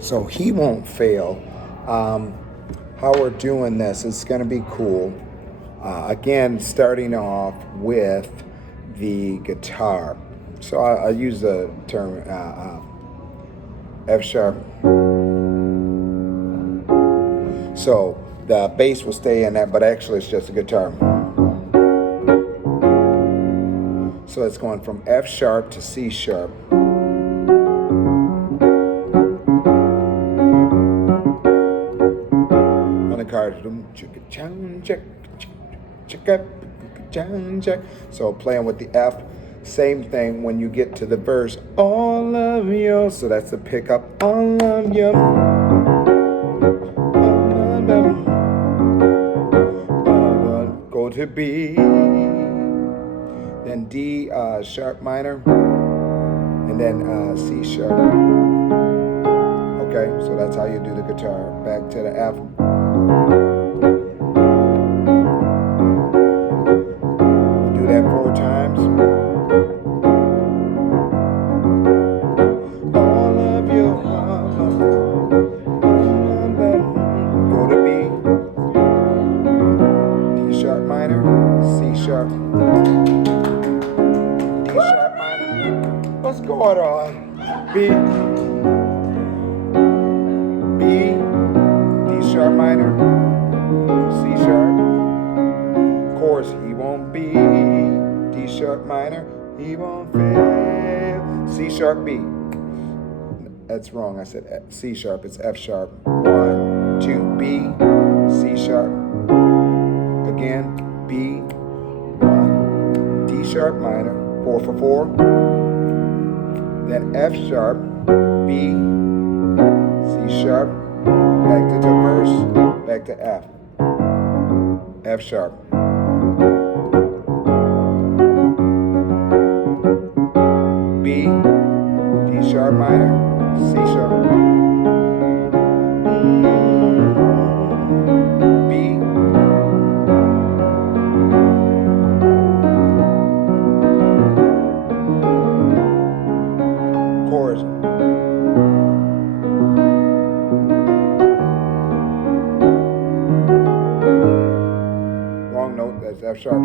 So he won't fail. How we're doing this is going to be cool. Again, starting off with the guitar. So I use the term F sharp. So the bass will stay in that, but actually it's just a guitar. So it's going from F sharp to C sharp. On the card, so playing with the F. Same thing when you get to the verse. All of you. So that's the pickup. All of you. Go to B. Then D sharp minor. And then C sharp. Okay, so that's how you do the guitar. Back to the F. We'll do that 4 times. All of you. Go to B. D sharp minor. C sharp. D sharp minor. What's going on? B. Sharp minor, C sharp, chorus, he won't be, D sharp minor, he won't fail, C sharp B, that's wrong, I said C sharp, it's F sharp, 1, 2, B, C sharp, again, B, 1, D sharp minor, 4 for 4, then F sharp, B, C sharp, back to the verse, back to F. F sharp. B, D sharp minor, C sharp. B. Chorus. That's F sharp.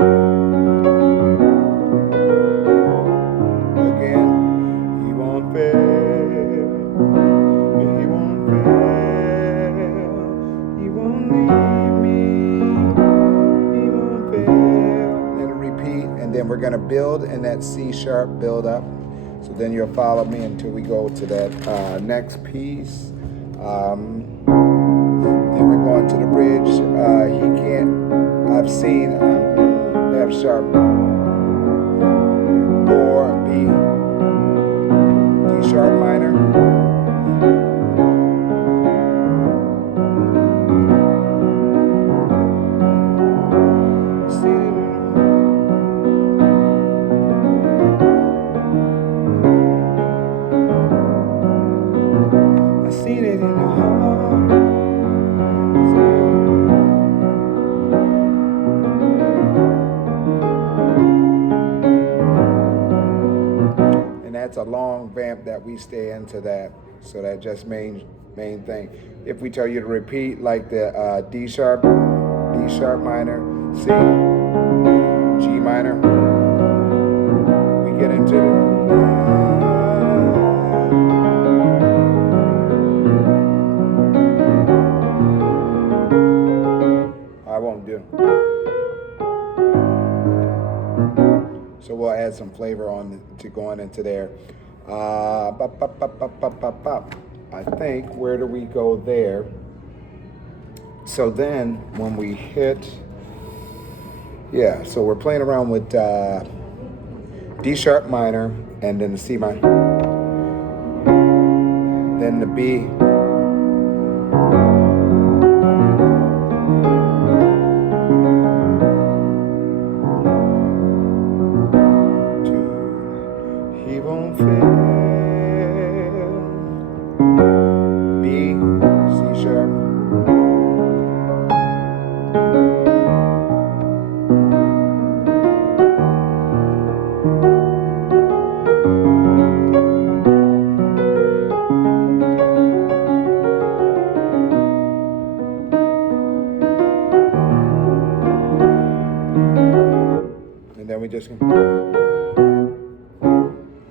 Again, he won't fail. He won't fail. He won't leave me. He won't fail. And repeat, and then we're gonna build in that C sharp, build up. So then you'll follow me until we go to that next piece. Then we're going to the bridge. He can't. I've seen F sharp, 4, B, D sharp minor, I seen it in the heart. That's a long vamp that we stay into that. So that just main thing. If we tell you to repeat like the D sharp minor, C, G minor, we get into the I won't do. So we'll add some flavor on to going into there. I think, where do we go there? So then when we hit, so we're playing around with D sharp minor and then the C minor. Then the B. He won't fail. B, C sharp. we just,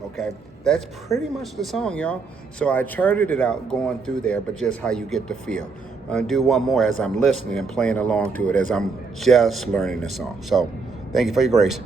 okay, that's pretty much the song, y'all. So I charted it out going through there, but just how you get the feel. I'm gonna do one more as I'm listening and playing along to it as I'm just learning the song. So thank you for your grace.